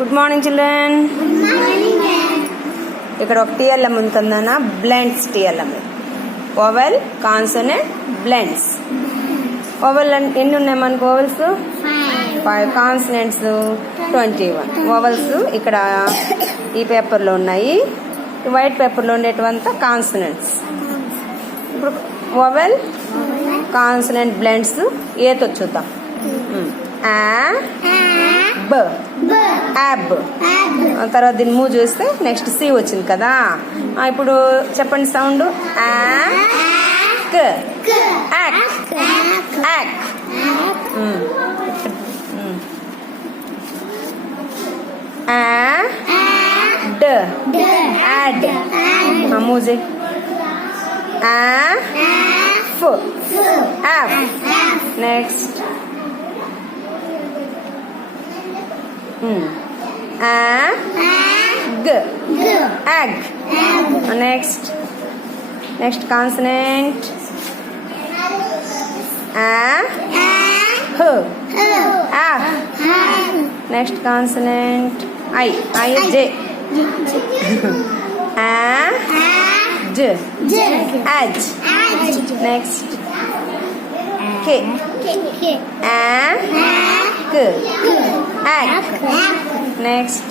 Good morning children. ఇక్కడ ఒక TLM ఉంటుందన్న, blends TLM. Vowel, consonant, blends. Vowel ఎన్ని ఉన్నాయి మనకు? ఓవెల్స్ 5, కాన్సనెంట్స్ 21. ఓవెల్స్ ఇక్కడ ఈ పేపర్లో ఉన్నాయి, వైట్ పేపర్లో ఉండేటివంతా కాన్సనెంట్స్. ఇప్పుడు ఓవెల్, కాన్సనెంట్, బ్లెండ్స్ ఏతో చూద్దాం. బ, యాబ్. తర్వాత దీన్ని మూవ్ చేస్తే నెక్స్ట్ సి వచ్చింది కదా. ఇప్పుడు చెప్పండి sound. Ak, ak, ak. Ad, ad. Move చేయి. Af, af. Next ag, ag. Next consonant. H, ah. Next consonant. I, j. J, aj. Next k, k, ak. Next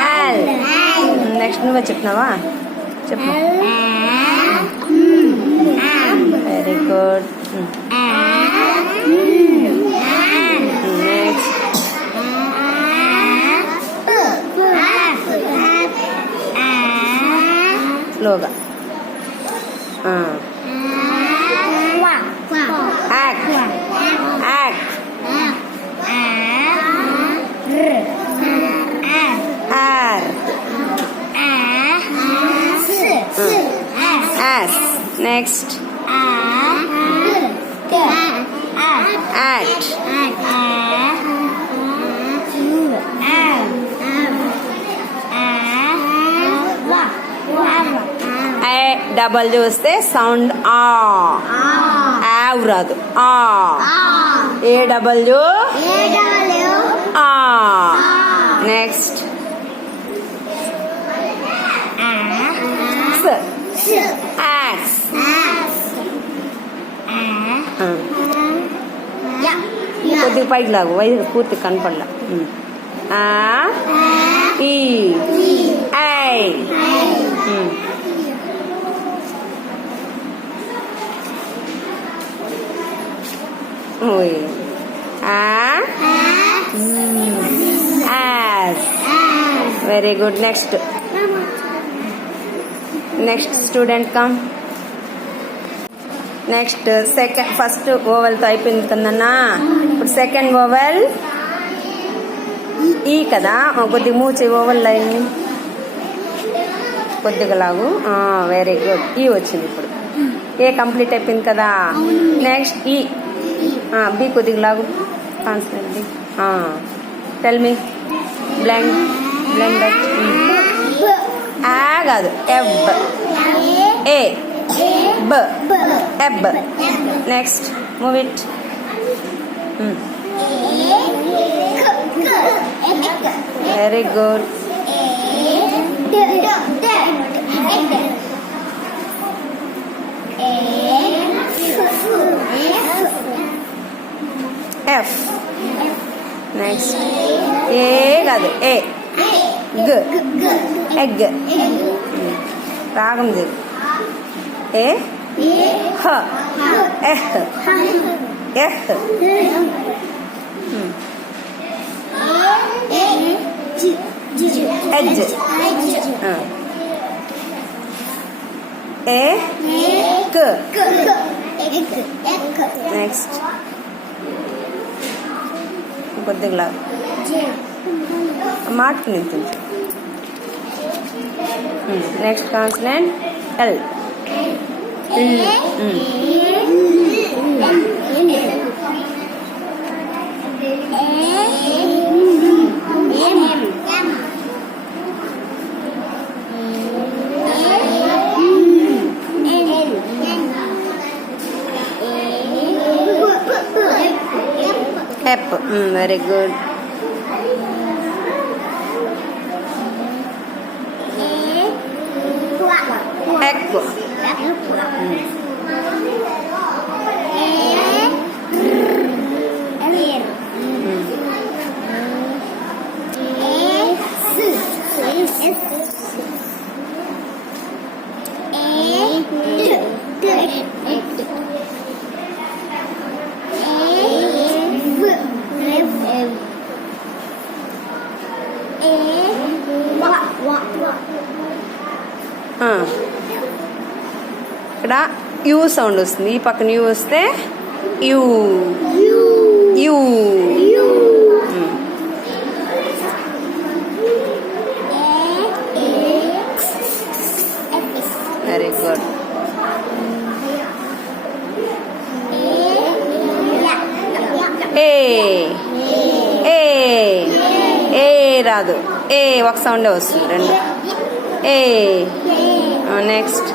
al. Next నువ్వే చెప్పినావా? చెప్పు. Very good. Next స్లోగా. Ak, ak. Ar, as. Next at. Double చూస్తే sound ఆ, ఆవ్ రాదు. ఆ, A W, ఆ. Next ax. కొద్దిగా పైకి లాగు, వైపు పూర్తి కనపడలా. E, I. Very good. Next student come. Next second, first ఓవెల్తో అయిపోయింది కదన్నా. ఇప్పుడు సెకండ్ ఓవెల్ ఈ కదా. కొద్దిగా మూవ్ చేయి ఓవెల్ లైన్, కొద్దిగా లాగు. Very good. ఈ వచ్చింది ఇప్పుడు. ఏ కంప్లీట్ అయిపోయింది కదా. నెక్స్ట్ ఈ, బి కొద్దిగా లాగు. Consonant B. Tell me. Blend, blend. ఆ కాదు, ఎబ్. ఏ, బ, eb. Next move it. Very good. Ef. Next A కాదు, ఏ, గ, ఎగ్. రాగం చేయి. ఏ, హ, ఎహ్, ఎహ్. ఎడ్జ్. ఏ, క. నెక్స్ట్ కొద్దిగా మాట నింతుంది. Next consonant L. హెప్. Very good. ఎగ్. ఇక్కడ యూ సౌండ్ వస్తుంది. ఈ పక్కన యూ వస్తే U U. Very good. A A A రాదు. ఏ ఒక సౌండే వస్తుంది. రెండు A. Next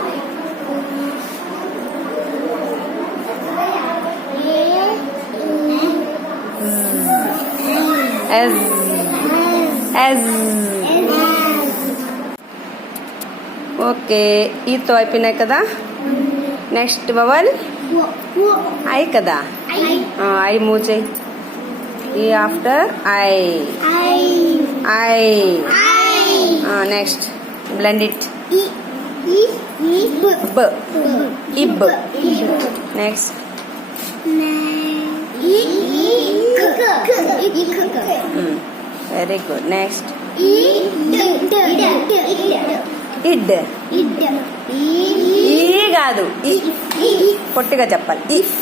S S. Okay, ఈతో అయిపోయినాయి కదా. నెక్స్ట్ వవల్ ఐ కదా. ఐ మూవ్ చేయి. E after I I. Next blend it. బ ib. Next very good. Next id. E కాదు, పొట్టిగా చెప్పాలి. ఇఫ్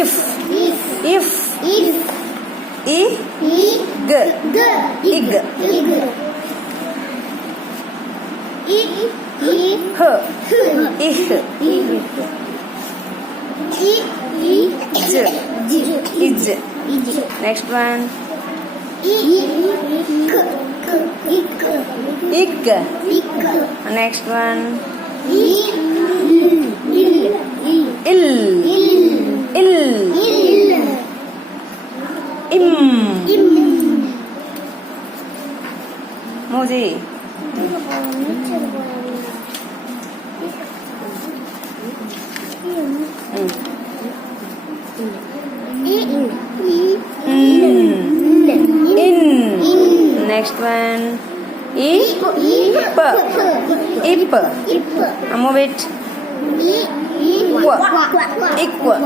ఇఫ్ ఇఫ్ ఇగ్ ఇగ్. హ ఇహ్ ఇజ్. నెక్స్ట్ వన్ ఇక్. నెక్స్ట్ వన్ ఇల్ ఇల్. ఇమ్ మూజీ. Next one, ip. Move it. Equal.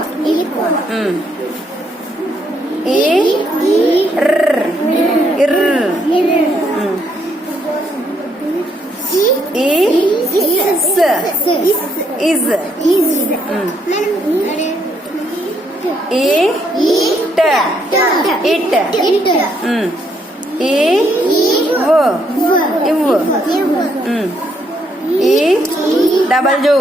Is. Double U.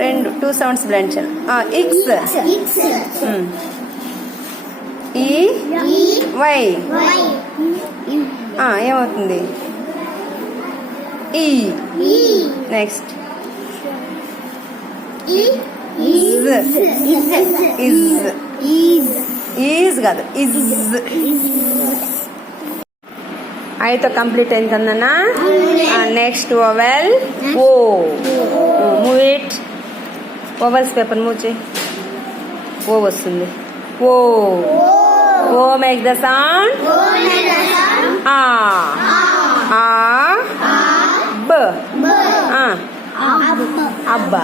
రెండు టూ సౌండ్స్ బ్లెండ్ చేయాలి. ఇక్స్. E Y. ఏమవుతుంది? ఈ. నెక్స్ట్ ఈజ్ కాదు, ఇజ్. అయితే కంప్లీట్ అయింది కదన్నా. Next vowel O. Move it. Ovals paper move చేయి. ఓ వస్తుంది. O. O make the sound. ఆ బ. అబ్బా.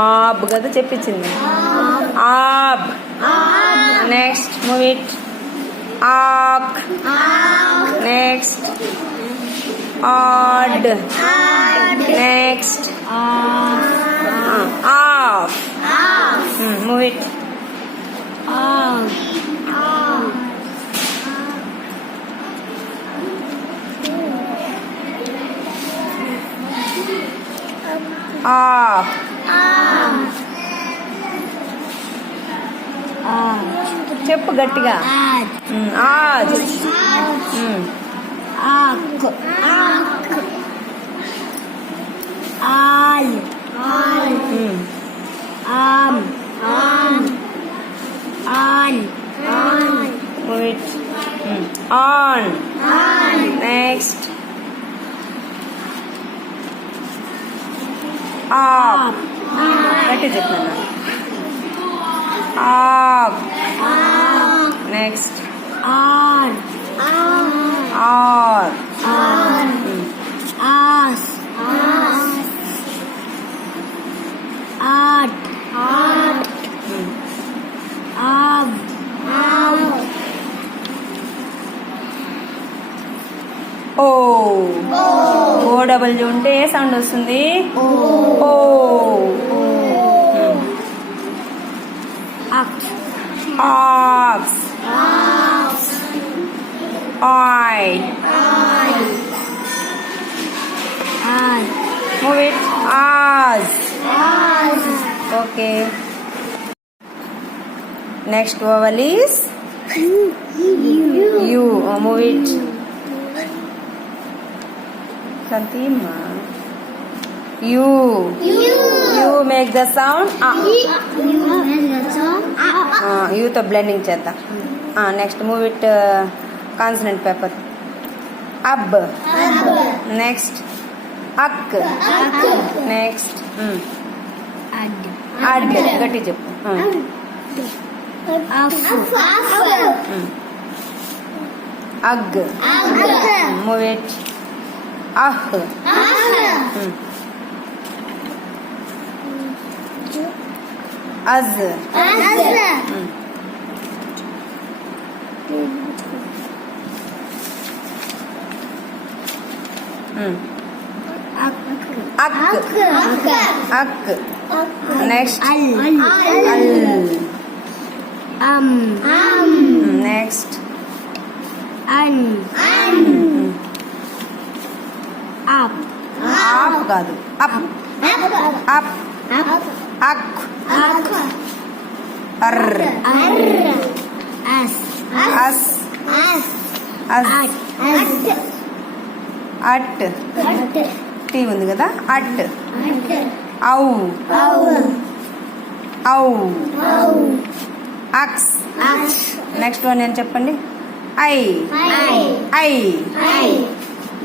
ఆబ్ కదా చెప్పించింది. Ab. Next move it. Ak. Next ad. Next af. Move it. Af. చెప్పు గట్టిగా. ఆజ్. ఆక్. ఆల్. గట్టి చెప్తున్నా. Ak. Next ar. O. O double ఉంటే ఏ సౌండ్ వస్తుంది? O. Ax. I. Move it. As. Okay. Next vowel is U. Move it. Santima. U. You make the sound. U to blending chedda. Next move it. Consonant paper. Ab. Next. Ak. Next. Ad. Gatti cheppu. Ag. Move it. Ah. Az. Ak. Next. Al. Next. An. Up. Up కాదు. Up. Up. Ak. Ar. As. At. T ఉంది కదా. At. ఔ. అక్స్. Next one ఏం చెప్పండి? ఐ.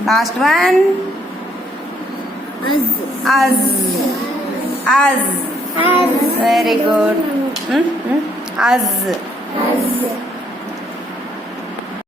Last one అజ్. Very good. అజ్.